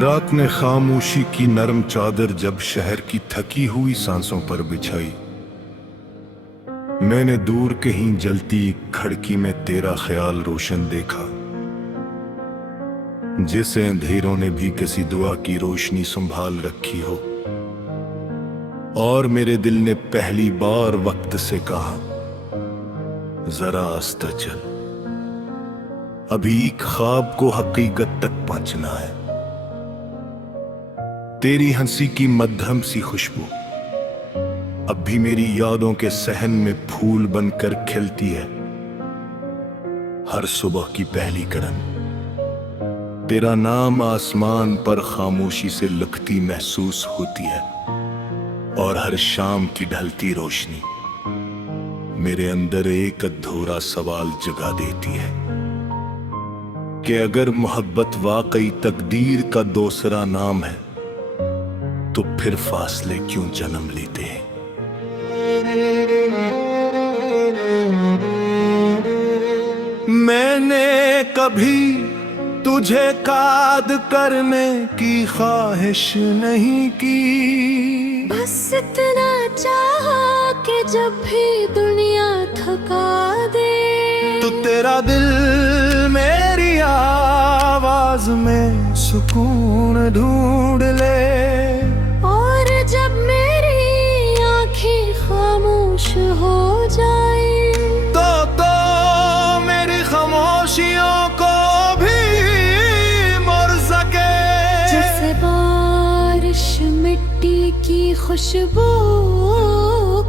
रात ने खामोशी की नरम चादर जब शहर की थकी हुई सांसों पर बिछाई, मैंने दूर कहीं जलती खिड़की में तेरा ख्याल रोशन देखा, जिसे अंधेरों ने भी किसी दुआ की रोशनी संभाल रखी हो। और मेरे दिल ने पहली बार वक्त से कहा, जरा आस्ता चल, अभी ख्वाब को हकीकत तक पहुंचना है। तेरी हंसी की मध्यम सी खुशबू अब भी मेरी यादों के सहन में फूल बनकर खिलती है। हर सुबह की पहली किरण तेरा नाम आसमान पर खामोशी से लिखती महसूस होती है, और हर शाम की ढलती रोशनी मेरे अंदर एक अधूरा सवाल जगा देती है कि अगर मोहब्बत वाकई तकदीर का दूसरा नाम है तो फिर फासले क्यों जन्म लेते हैं। मैंने कभी तुझे काद करने की ख्वाहिश नहीं की, बस इतना चाहा कि जब भी दुनिया थका दे तो तेरा दिल मेरी आवाज में सुकून ढूंढ ले। और जब मेरी आंखें खामोश हो जाए तो मेरी खामोशियों को भी मर सके। जैसे बारिश मिट्टी की खुशबू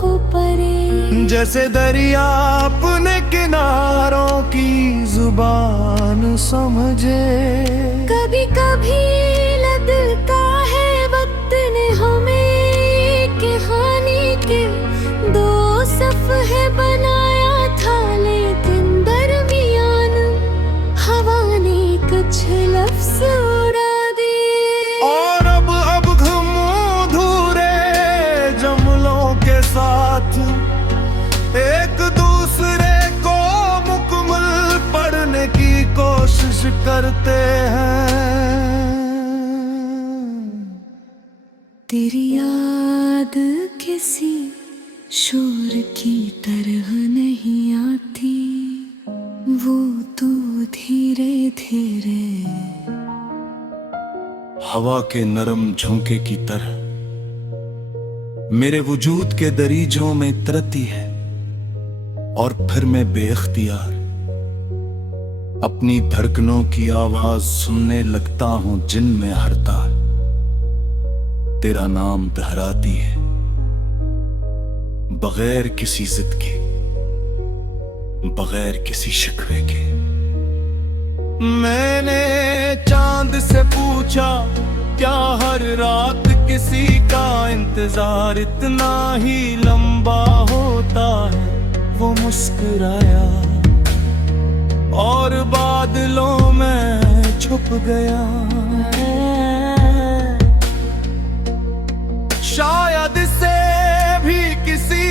को परे, जैसे दरिया अपने किनारों की जुबान समझे। कभी कभी लगता है वक्त ने हमें कहानी के दो सफ़े बनाया था, लेकिन दरमियान हवा ने कुछ लफ्ज़ उड़ा दिए। और अब घूमूं धूरे जमलों के साथ, एक दूसरे को मुकम्मल पढ़ने की कोशिश करते हैं। तेरी याद किसी शोर की तरह नहीं आती, वो तो धीरे धीरे हवा के नरम झोंके की तरह मेरे वजूद के दरीजों में तरती है, और फिर मैं बेख्तियार अपनी धड़कनों की आवाज सुनने लगता हूं, जिनमें हर तार तेरा नाम दोहराती है, बगैर किसी जिद के, बगैर किसी शिकवे के। मैंने चांद से पूछा, क्या हर रात किसी का इंतजार इतना ही लंबा होता है? वो मुस्कुराया और बादलों में छुप गया। शायद से भी किसी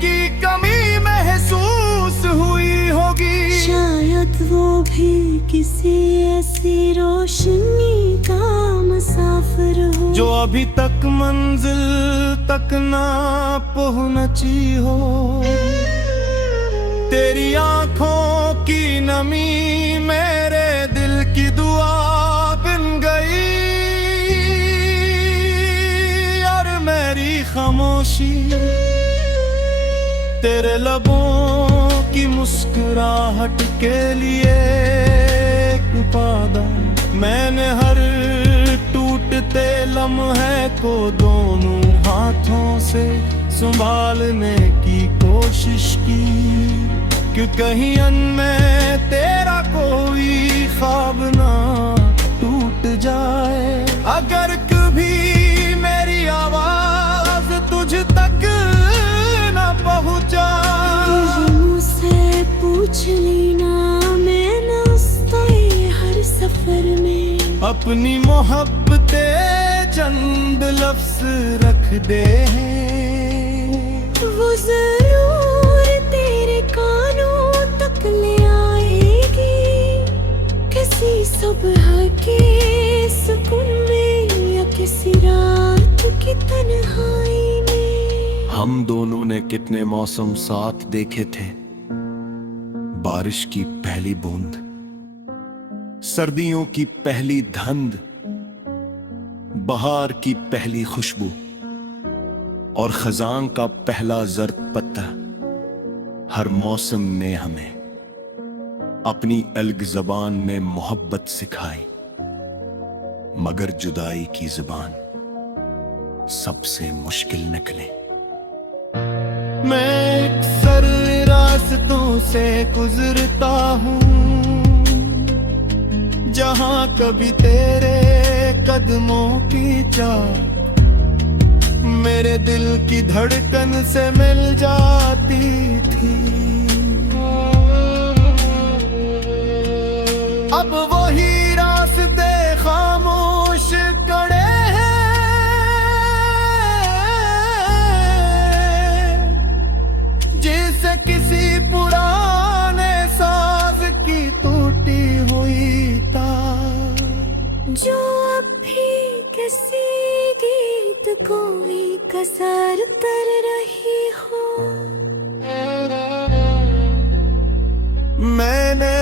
की कमी महसूस हुई होगी, शायद वो भी किसी ऐसी रोशनी का मुसाफिर हो जो अभी तक मंजिल तक ना पहुंची हो। तेरी आंखों की नमी मेरे दिल की दुआ बन गई, और मेरी खामोशी तेरे लबों की मुस्कुराहट के लिए एक वादा। मैंने हर टूटते लम्हे को दोनों हाथों से संभालने की कोशिश की, कि कहीं अनमें तेरा कोई ख्वाब ना टूट जाए। अगर कभी मेरी आवाज तुझ तक ना पहुंचा, मुझसे पूछ लेना, मैं नाश्ता हर सफर में अपनी मोहब्बतें चंद लफ्ज रख दे हैं। वो जरूर तेरे कानों तक ले आएगी किसी सुबह के सुकून में या किसी रात की तन्हाई में। हम दोनों ने कितने मौसम साथ देखे थे। बारिश की पहली बूंद, सर्दियों की पहली धुंध, बहार की पहली खुशबू और खजान का पहला जर्द पत्ता। हर मौसम ने हमें अपनी अलग ज़बान में मोहब्बत सिखाई, मगर जुदाई की ज़बान सबसे मुश्किल निकले। मैं अक्सर रास्तों से गुजरता हूँ, जहाँ कभी तेरे कदमों की चाह मेरे दिल की धड़कन से मिल जाती थी। अब वही रास्ते खामोश खड़े हैं, जैसे किसी पुराने साज की टूटी हुई तार, जो अब भी किसी गीत को भी कसर कर रही हो। मैंने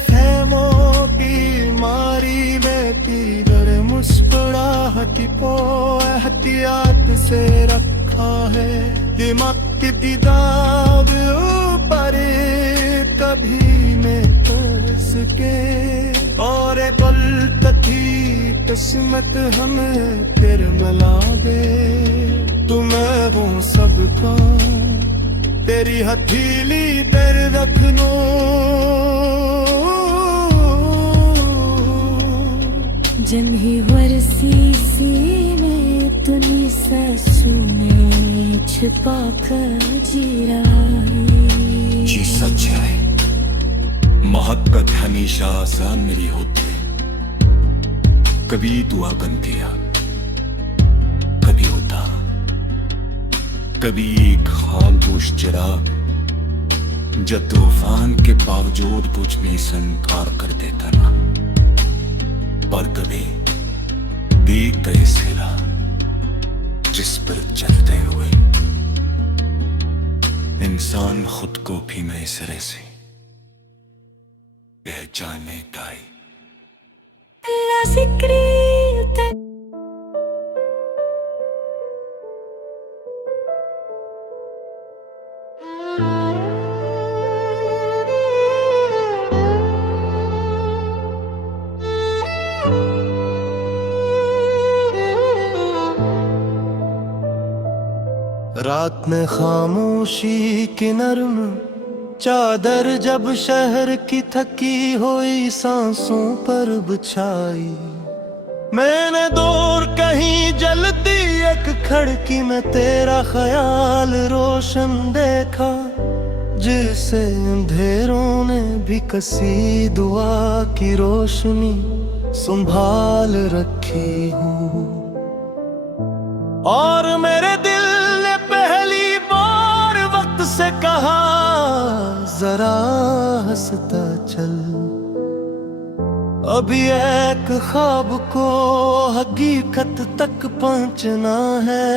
फहमों की मारी में तीर मुस्कुराहट को एहतियात से रखा है। दिमाग की दाग ऊपर कभी में तरस के, और पल तकी किस्मत हमें फिर मिला दे। तुम्हें वो सबका तेरी हथेली तेरे रखनो, जन्ही वरसी सीने तुनी ससु में छिपा कर जी रही। जी सच है, मोहब्बत हमेशा आसान मेरी होती है। कभी दुआ बनती है, कभी होता, कभी एक खामोश चिराग जो तूफान के बावजूद बुझने से इनकार कर देता ना। पर कभी देख गए सिरा जिस पर चलते हुए इंसान खुद को भी नए सिरे से पहचाने का ही। La secreta. रात में खामोशी की नरम चादर जब शहर की थकी हुई सांसों पर बिछाई, मैंने दूर कहीं जलती एक खिड़की में तेरा ख्याल रोशन देखा, जिसे अंधेरों ने भी कसी दुआ की रोशनी संभाल रखी हूँ। और मेरे दिल ने पहली बार वक्त से कहा, जरा हंसता चल, अभी एक ख्वाब को हकीकत तक पहुंचना है।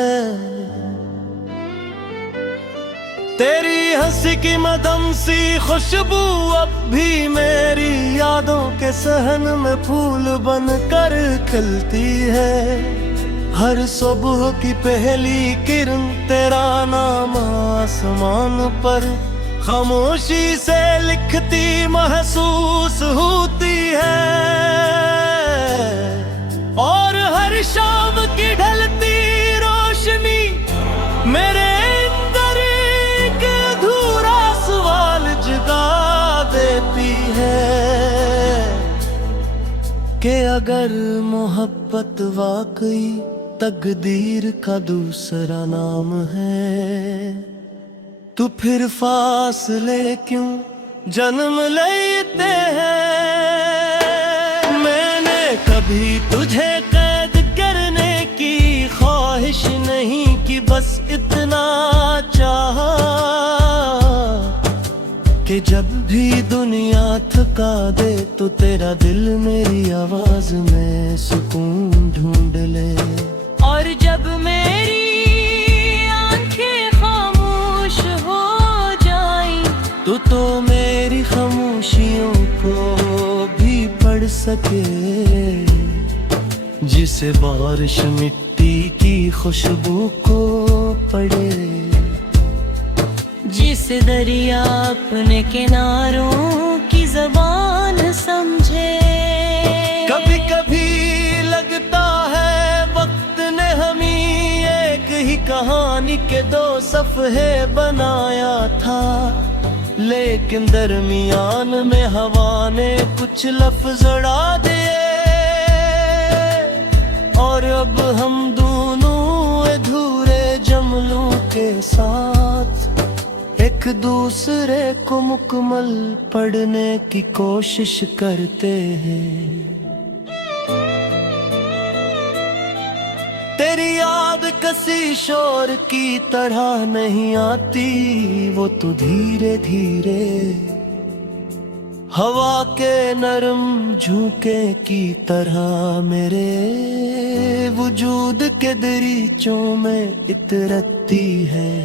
तेरी हंसी की मदम सी खुशबू अब भी मेरी यादों के सहन में फूल बन कर खिलती है। हर सुबह की पहली किरण तेरा नाम आसमान पर खामोशी से लिखती महसूस होती है। और हर शाम की ढलती रोशनी मेरे अंदर एक अधूरा सवाल जगा देती है कि अगर मोहब्बत वाकई तकदीर का दूसरा नाम है, तो फिर फासले क्यों जन्म लेते हैं। मैंने कभी तुझे कैद करने की ख्वाहिश नहीं कि बस इतना चाहा कि जब भी दुनिया थका दे तो तेरा दिल मेरी आवाज में सुकून ढूंढ ले। और जब मेरी आंखें खामोश हो जाएं, तो मेरी खामोशियों को भी पढ़ सके। जिसे बारिश मिट्टी की खुशबू को पढ़े, जिस दरिया अपने किनारों की ज़बान समझे। कभी कभी लगता है वक्त ने हमें एक ही कहानी के दो सफ़े बनाया था, लेकिन दरमियान में हवा ने कुछ लफ्ज़ उड़ा दिए। और अब हम दोनों अधूरे जुमलों के साथ एक दूसरे को मुकम्मल पढ़ने की कोशिश करते हैं। तेरी याद किसी शोर की तरह नहीं आती, वो तो धीरे धीरे हवा के नरम झोंके की तरह मेरे वजूद के दरीचों में इतरती है।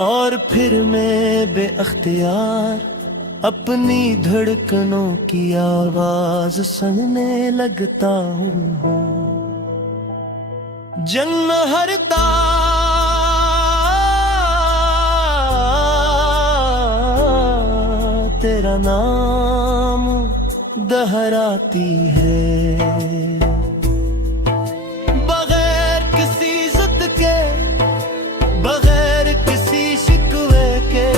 और फिर मैं बेअख्तियार अपनी धड़कनों की आवाज सुनने लगता हूँ। जन्म हरता तेरा नाम दोहराती है। बगैर किसी जिद के, बगैर किसी शिकवे के,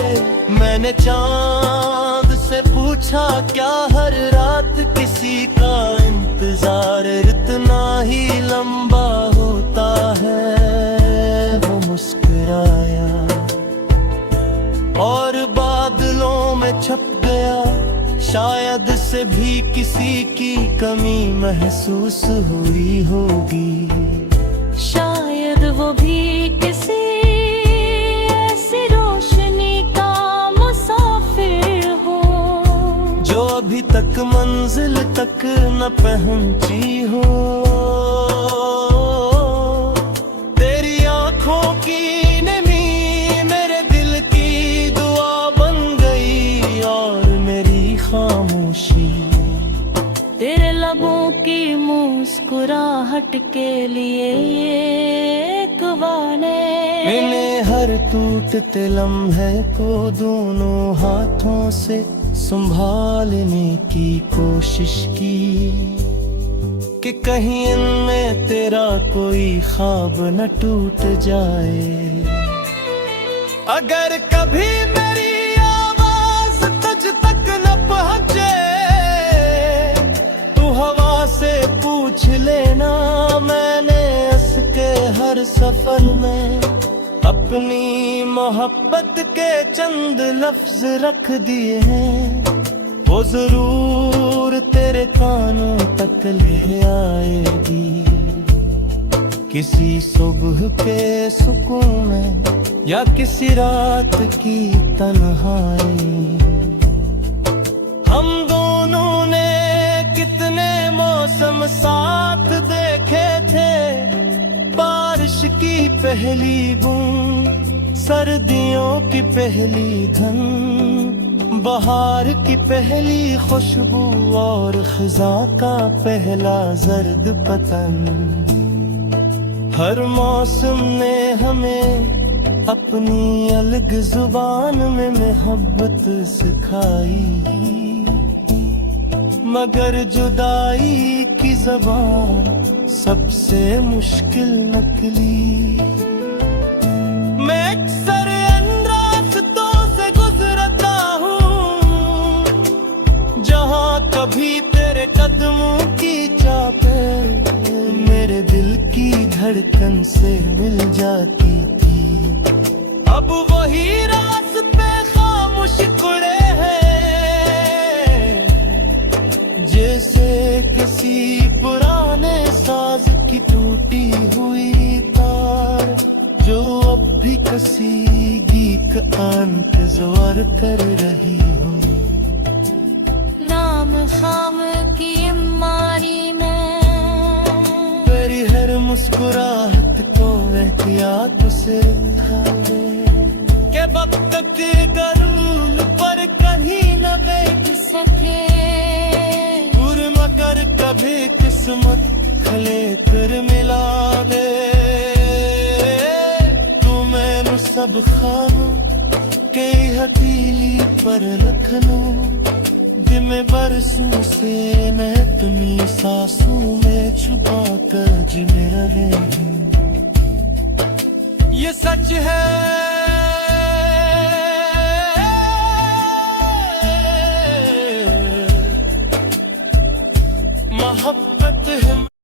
मैंने चांद से पूछा क्या हर रात किसी का इंतजार इतना ही लंबा होता है। वो मुस्कुराया और बादलों में छप गया। शायद से भी किसी की कमी महसूस हुई होगी। शायद वो भी किसी ऐसी रोशनी का मुसाफिर हो, जो अभी तक मंजिल तक न पहुंची हो। तेरी आंखों की नमी मेरे दिल की दुआ बन गई, और मेरी खामोशी तेरे लबों की मुस्कुराहट के लिए एक वाने। मैंने हर टूटते लम्हे को दोनों हाथों से संभालने की कोशिश की, कि कहीं इनमें तेरा कोई ख्वाब न टूट जाए। अगर कभी मेरी आवाज तुझ तक न पहुंचे, तू हवा से पूछ लेना। मैंने उसके हर सफर में अपनी मोहब्बत के चंद लफ्ज रख दिए हैं। वो जरूर तेरे कानों तक ले आएगी, किसी सुबह के सुकून में या किसी रात की तन्हाई। हम दोनों ने कितने मौसम साथ देखे थे। बारिश की पहली बूंद, सर्दियों की पहली धन, बहार की पहली खुशबू और खिजा का पहला जर्द पतंग। हर मौसम ने हमें अपनी अलग जुबान में मोहब्बत सिखाई, मगर जुदाई की ज़बान सबसे मुश्किल निकली। मैं अक्सर इन रास्तों से गुजरता हूँ, जहाँ कभी तेरे कदमों की चापें मेरे दिल की धड़कन से मिल जाती थी। अब वही रास्ते खामोश खड़े हैं, जैसे किसी पुराने साज की टूटी हुई तार, जो अब भी किसी गीत इंतजार कर रही हूँ। नाम खाम की मारी मैं, तेरी हर मुस्कुराहट को एहतियात से उठा ले, के वक्त की गरूर पर कहीं न बैठ सके दूर मगर कभी किस्मत खले कर मिला दे। तू मैनू सब खानों के हथेली पर रखनू, जिमें बरसों से मैं तुम्हें सांसों में छुपा कर जिने रहे हूँ। ये सच है